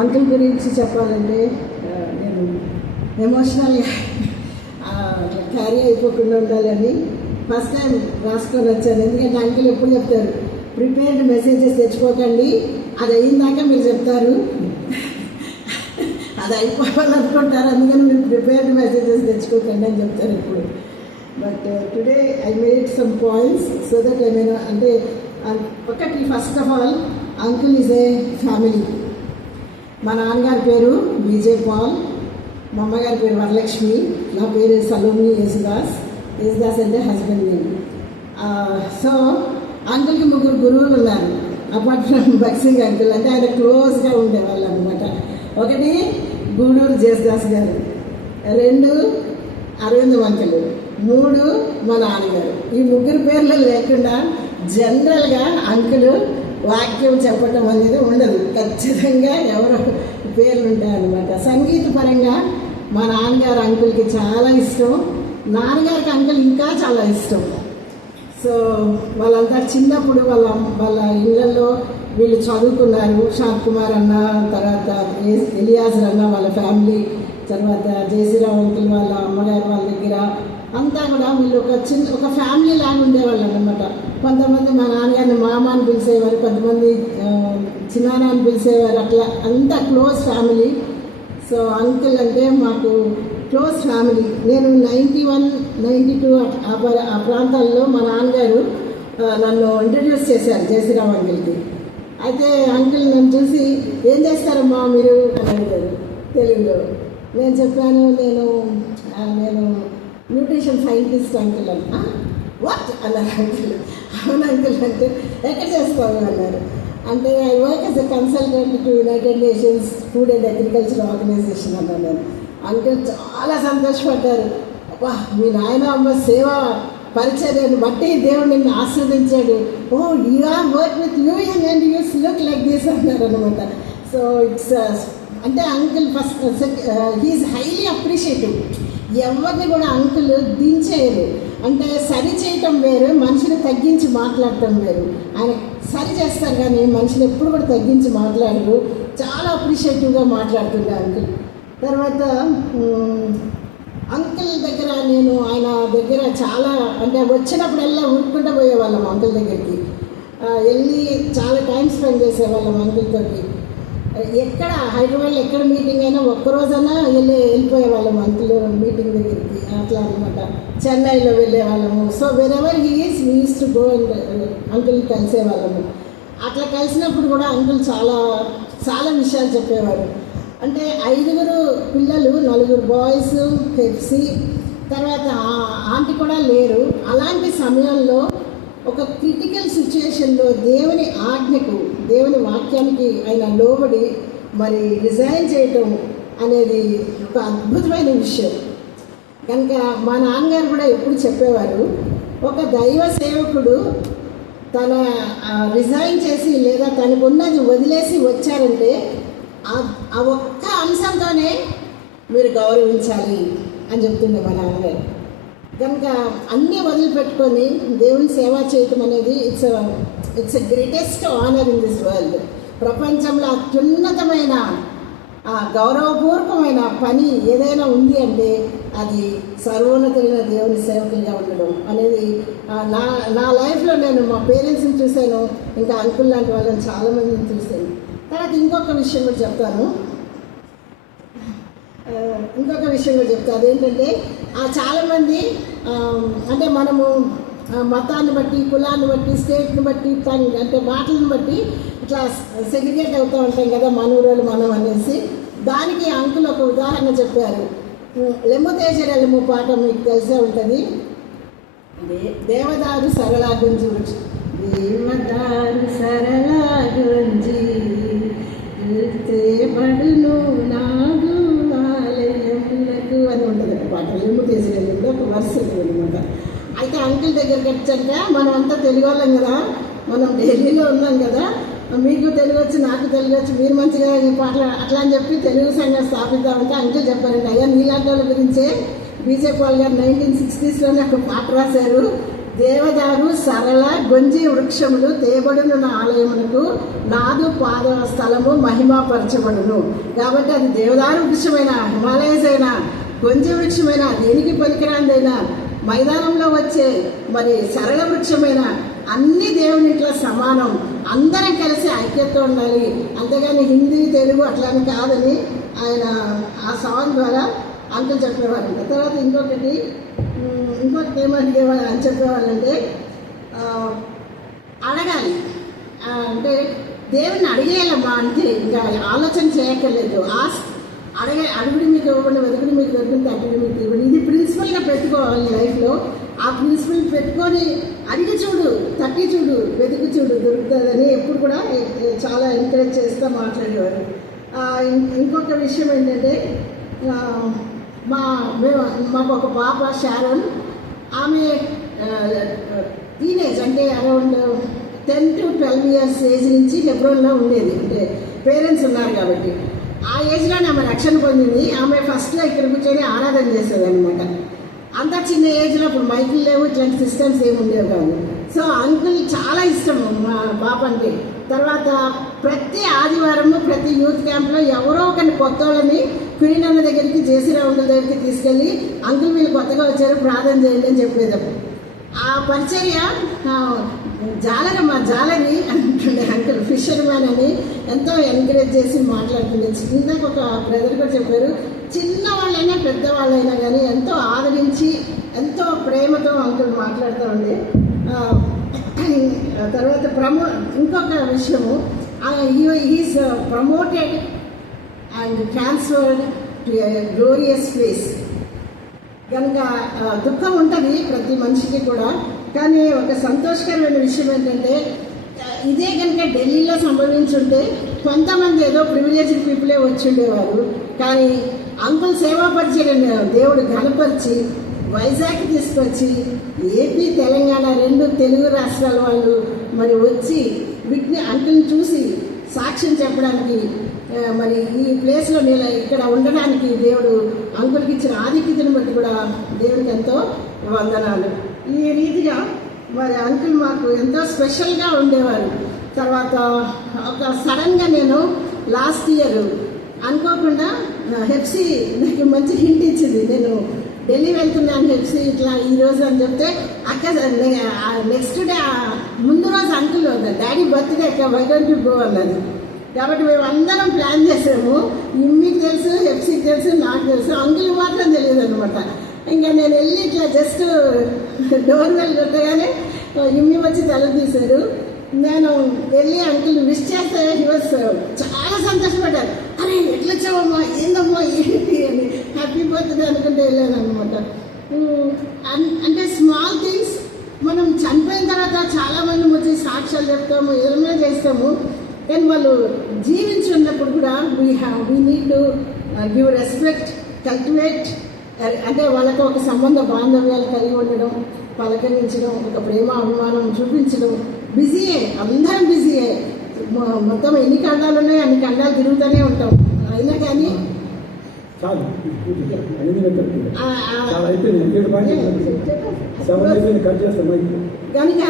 Uncle గురించి చెప్పాలంటే నేను ఎమోషనల్గా క్యారీ అయిపోకుండా ఉండాలని ఫస్ట్ టైం రాసుకొని వచ్చాను. ఎందుకంటే అంకుల్ ఎప్పుడు చెప్తారు, ప్రిపేర్డ్ మెసేజెస్ తెచ్చుకోకండి, అది అయిందాక మీరు చెప్తారు, అది అయిపోవాలనుకుంటారు, అందుకని మీరు ప్రిపేర్డ్ మెసేజెస్ తెచ్చుకోకండి అని చెప్తారు ఎప్పుడు. But today I made some points so that ఏమైనా అంటే ఒకటి first of all uncle is a family. మా నాన్నగారి పేరు విజయ్ పాల్, మా అమ్మగారి పేరు వరలక్ష్మి, నా పేరు సలోమి యేసుదాస్. యేసుదాస్ అంటే హస్బెండ్ నేమ్. సో అంకుల్కి 3 గురువులు ఉన్నారు అపార్ట్ ఫ్రమ్ బక్సింగ్ అంకుల్. అంటే ఆయన క్లోజ్గా ఉండేవాళ్ళు అనమాట. ఒకటి గూడూరు జేసుదాస్ గారు, 2 అరవింద్ అంకుల్, 3 మా నాన్నగారు. ఈ 3 పేర్లు లేకుండా జనరల్గా అంకుల్ వాక్యం చెప్పటం అనేది ఉండదు. ఖచ్చితంగా ఎవరో పేర్లు ఉంటాయన్నమాట. సంగీత పరంగా మా నాన్నగారు అంకుల్కి చాలా ఇష్టం, నాన్నగారికి అంకుల్ ఇంకా చాలా ఇష్టం. సో వాళ్ళంతా చిన్నప్పుడు వాళ్ళ ఇళ్ళల్లో వీళ్ళు చదువుకున్నారు. శాంత్ కుమార్ అన్న, తర్వాత ఎలియాజర్ అన్న వాళ్ళ ఫ్యామిలీ, తర్వాత జయశ్రీరావు అంకుల్ వాళ్ళ అమ్మగారు వాళ్ళ దగ్గర అంతా కూడా వీళ్ళు ఒక ఫ్యామిలీ లాగా ఉండేవాళ్ళు అనమాట. కొంతమంది మా నాన్నగారిని మామ అని పిలిచేవారు, కొంతమంది చిన్నాన్న అని పిలిచేవారు, అట్లా అంతా క్లోజ్ ఫ్యామిలీ. సో అంకుల్ అంటే మాకు క్లోజ్ ఫ్యామిలీ. నేను 91, 92 ఆ ప్రాంతాల్లో మా నాన్నగారు నన్ను ఇంట్రడ్యూస్ చేశారు జయశ్రీరావు అంకుల్కి. అయితే అంకుల్ నన్ను చూసి ఏం చేస్తారమ్మా మీరు అని అడిగారు తెలుగులో. నేను చెప్పాను నేను న్యూట్రిషన్ సైంటిస్ట్ అంకుల్ అని. వాట్ అన్నారు అంకుల్. అవును అంకుల్ అంటే ఎక్కడ చేస్తావు అన్నారు. అంటే I work as a consultant to United Nations Food and Agriculture Organization అన్నాను నేను. అంకుల్ చాలా సంతోషపడ్డారు. అబ్బా మీ నాయన అమ్మ సేవ పరిచర్యను బట్టి దేవుడు నిన్ను ఆస్వాదించాడు. Oh you are work with UN and use look like this అన్నారు అనమాట. సో ఇట్స్ అంటే uncle first he is highly appreciative. ఎవరిని కూడా అంకుల్ దించేయరు. అంటే సరి చేయటం వేరు, మనిషిని తగ్గించి మాట్లాడటం వేరు. ఆయన సరి చేస్తారు కానీ మనిషిని ఎప్పుడు కూడా తగ్గించి మాట్లాడరు. చాలా అప్రిషియేటివ్గా మాట్లాడుతుండే అంకుల్. తర్వాత అంకుల్ దగ్గర ఆయన దగ్గర చాలా అంటే వచ్చినప్పుడల్లా ఉరుక్కుంటూ పోయేవాళ్ళం అంకుల్ దగ్గరికి. వెళ్ళి చాలా టైం స్పెండ్ చేసేవాళ్ళం అంకుల్తో. ఎక్కడ హైదరాబాద్లో ఎక్కడ మీటింగ్ అయినా ఒక్కరోజైనా వెళ్ళిపోయేవాళ్ళం అంకుల్ మీటింగ్ దగ్గరికి. అట్లా అనమాట. చెన్నైలో వెళ్ళేవాళ్ళము. So wherever he is we used to go and uncle కలిసేవాళ్ళము. అట్లా కలిసినప్పుడు కూడా అంకుల్ చాలా చాలా విషయాలు చెప్పేవారు. అంటే 5 పిల్లలు, 4 బాయ్స్, పెప్సీ, తర్వాత ఆంటీ కూడా లేరు. అలాంటి సమయంలో ఒక క్రిటికల్ సిచ్యుయేషన్లో దేవుని ఆజ్ఞకు, దేవుని వాక్యానికి ఆయన లోబడి మరి రిజైన్ చేయటం అనేది ఒక అద్భుతమైన విషయం. కనుక మా నాన్నగారు కూడా ఎప్పుడు చెప్పేవారు, ఒక దైవ సేవకుడు తన రిజైన్ చేసి లేదా తనకున్నది వదిలేసి వచ్చారంటే ఆ ఒక్క అంశంతోనే మీరు గౌరవించాలి అని చెప్తుండే మా నాన్నగారు. కనుక అన్నీ వదిలిపెట్టుకొని దేవుని సేవ చేయటం అనేది it's a greatest honour in this world. ప్రపంచంలో అత్యున్నతమైన గౌరవపూర్వకమైన పని ఏదైనా ఉంది అంటే అది సర్వోన్నతమైన దేవుని సేవకులుగా ఉండడం అనేది నా లైఫ్లో నేను మా పేరెంట్స్ని చూశాను, ఇంకా అంకుల్ లాంటి వాళ్ళని చాలామందిని చూశాను. తర్వాత ఇంకొక విషయం కూడా చెప్తాను. అదేంటంటే చాలామంది అంటే మనము మతాన్ని బట్టి, కులాన్ని బట్టి, స్టేట్ని బట్టి, అంటే మాటలను బట్టి ఇట్లా సెగ్రిగేట్ అవుతూ ఉంటాం కదా, మనూరోళ్ళు మనం అనేసి. దానికి అంకుల్ ఒక ఉదాహరణ చెప్పారు. లెమ్ము తేజరెలము పాట మీకు తెలిసే ఉంటుంది. దేవదారు సరళా గుంజి, దేవదారు సరళా గుంజి పడును నాగు ఆలయములకు అని ఉంటుంది పాట. లెమ్ము తేజరెలు ఒక వర్స్ అనమాట. అయితే అంకుల్ దగ్గరికి వచ్చాక మనం అంతా తెలుగు వాళ్ళం కదా, మనం ఢిల్లీలో ఉన్నాం కదా, మీకు తెలుగు వచ్చి నాకు తెలుగు వచ్చి మీరు మంచిగా ఈ పాటలు అట్లా అని చెప్పి తెలుగు సంఘం స్థాపిద్దామంటే అంకుల్ చెప్పారండి, అయ్యా నీలాంటి వాళ్ళ గురించే విజయ్ పాల్ గారు 1960s ఒక పాట రాశారు, దేవదారు సరళ గొంజి వృక్షములు తేబడును ఆలయమునకు నాదు పాద స్థలము మహిమాపరచబడును. కాబట్టి అది దేవదారు వృక్షమైన, హిమాలయస్ అయినా, గొంజి వృక్షమైన, దేనికి పనికిరాందైనా, మైదానంలో వచ్చే మరి సరళ వృక్షమైన అన్ని దేవుని ఇంట్లో సమానం. అందరం కలిసి ఐక్యతతో ఉండాలి, అంతేగాని హిందీ తెలుగు అట్లాని కాదని ఆయన ఆ సాంగ్ ద్వారా అంకుల్ చెప్పేవారు. తర్వాత ఇంకొకటి ఏమడిగేవాళ్ళు అని చెప్పేవాళ్ళంటే అడగాలి, అంటే దేవుని అడిగేయాలమ్మా, అంతే, ఇంకా ఆలోచన చేయక్కర్లేదు. అడుగుడి మీకు ఇవ్వండి, వెతుకుడి మీకు దొరికింది, అడుగుడి మీకు ఇవ్వండి. ఇది ప్రిన్సిపల్గా పెట్టుకోవాలి లైఫ్లో. ఆ ప్రిన్సిపల్ పెట్టుకొని అడిగి చూడు, తట్టి చూడు, వెతికి చూడు, దొరుకుతుందని ఎప్పుడు కూడా చాలా ఎంకరేజ్ చేస్తూ మాట్లాడేవారు. ఇంకొక విషయం ఏంటంటే మాకు ఒక పాప షారోన్, ఆమె టీనేజ్ అంటే అరౌండ్ 10 to 12 years ఏజ్ నుంచి హెబ్రోన్లో ఉండేది. అంటే పేరెంట్స్ ఉన్నారు కాబట్టి ఆ ఏజ్లోనే ఆమె రక్షణ పొందింది. ఆమె ఫస్ట్లో ఇక్కడ కూర్చొని ఆరాధన చేసేది అనమాట. అంత చిన్న ఏజ్లో ఇప్పుడు మైకులు లేవు, ఇట్లాంటి సిస్టమ్స్ ఏమి ఉండేవి కాదు. సో అంకుల్ చాలా ఇష్టం మా పాప అంటే. తర్వాత ప్రతి ఆదివారము ప్రతి యూత్ క్యాంప్లో ఎవరో ఒకరిని కొత్త వాళ్ళని పిడినన్న దగ్గరికి, జేసీరావు అంకుల్ దగ్గరికి తీసుకెళ్ళి అంకుల్ వీళ్ళు కొత్తగా వచ్చారు ప్రార్థన చేయండి అని చెప్పేదాం. ఆ పరిచర్య మా జాలరి అంటుండే అంకుల్, ఫిషర్ మ్యాన్ అని ఎంతో ఎంకరేజ్ చేసి మాట్లాడుతుండే. ఇందాక ఒక బ్రదర్ కూడా చెప్పారు, చిన్నవాళ్ళైనా పెద్దవాళ్ళైనా కానీ ఎంతో ఆదరించి ఎంతో ప్రేమతో అంకుల్ మాట్లాడుతూ ఉండే. తర్వాత ఇంకొక విషయము, he's promoted and transferred to a glorious place. కనుక దుఃఖం ఉంటుంది ప్రతి మనిషికి కూడా, కానీ ఒక సంతోషకరమైన విషయం ఏంటంటే ఇదే కనుక ఢిల్లీలో సంభవించుంటే కొంతమంది ఏదో ప్రివిలేజ్డ్ పీపులే వచ్చి ఉండేవారు. కానీ అంకుల్ సేవా పరిచయం దేవుడు ఘనపరిచి వైజాగ్ తీసుకొచ్చి ఏపీ తెలంగాణ 2 తెలుగు రాష్ట్రాల వాళ్ళు మరి వచ్చి వీటిని అంకుల్ని చూసి సాక్ష్యం చెప్పడానికి, మరి ఈ ప్లేస్లో నేను ఇక్కడ ఉండడానికి దేవుడు అంకుల్కి ఇచ్చిన ఆధిక్యతను బట్టి కూడా దేవుడికి ఎంతో వందనాలు. ఈ రీతిగా మరి అంకుల్ మాకు ఎంతో స్పెషల్గా ఉండేవారు. తర్వాత ఒక సడన్గా నేను లాస్ట్ ఇయర్ అనుకోకుండా హెప్సీ నాకు మంచి హింట్ ఇచ్చింది. నేను ఢిల్లీ వెళ్తున్నాను హెప్సీ ఇట్లా ఈరోజు అని చెప్తే అక్క నెక్స్ట్ డే ముందు రోజు అంకుల్ డాడీ బర్త్డే అక్క వై డోంట్ యు గో అన్నది. కాబట్టి మేము అందరం ప్లాన్ చేసాము. మీకు తెలుసు, హెప్సీకి తెలుసు, నాకు తెలుసు, అంకుల్ మాత్రం తెలియదు అనమాట. ఇంకా నేను వెళ్ళి ఇట్లా జస్ట్ డోర్ బెల్ కొట్టగానే ఇమ్మి వచ్చి తల తీశారు. నేను వెళ్ళి అంకుల్ విష్ చేస్తే హీ వాస్ చాలా సంతోషపడ్డారు. అరే ఎట్లా వచ్చావమ్మా, ఏందమ్మా, ఏంటి అని హ్యాపీ బర్త్డే అనుకుంటే వెళ్ళాను అనమాట. అంటే స్మాల్ థింగ్స్ మనం చనిపోయిన తర్వాత చాలామంది వచ్చి సాక్ష్యాలు చెప్తాము, ఏమైనా చేస్తాము, కానీ వాళ్ళు జీవించి ఉన్నప్పుడు కూడా we need to give respect, cultivate, అంటే వాళ్ళతో ఒక సంబంధ బాంధవ్యాలు కలిగి ఉండడం, పలకరించడం, ఒక ప్రేమ అభిమానం చూపించడం. బిజీయే, అందరం బిజీయే. మొత్తం ఎన్ని ఖండాలు ఉన్నాయో అన్ని ఖండాలు తిరుగుతూనే ఉంటాం. అయినా కానీ కనుక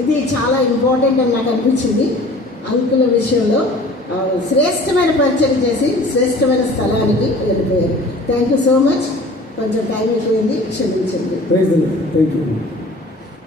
ఇది చాలా ఇంపార్టెంట్ అని నాకు అనిపించింది. అంకుల విషయంలో శ్రేష్టమైన పరిచయం చేసి శ్రేష్టమైన స్థలానికి వెళ్ళిపోయారు. Thank you so much. కొంచెం టైం అయిపోయింది, క్షమించండి.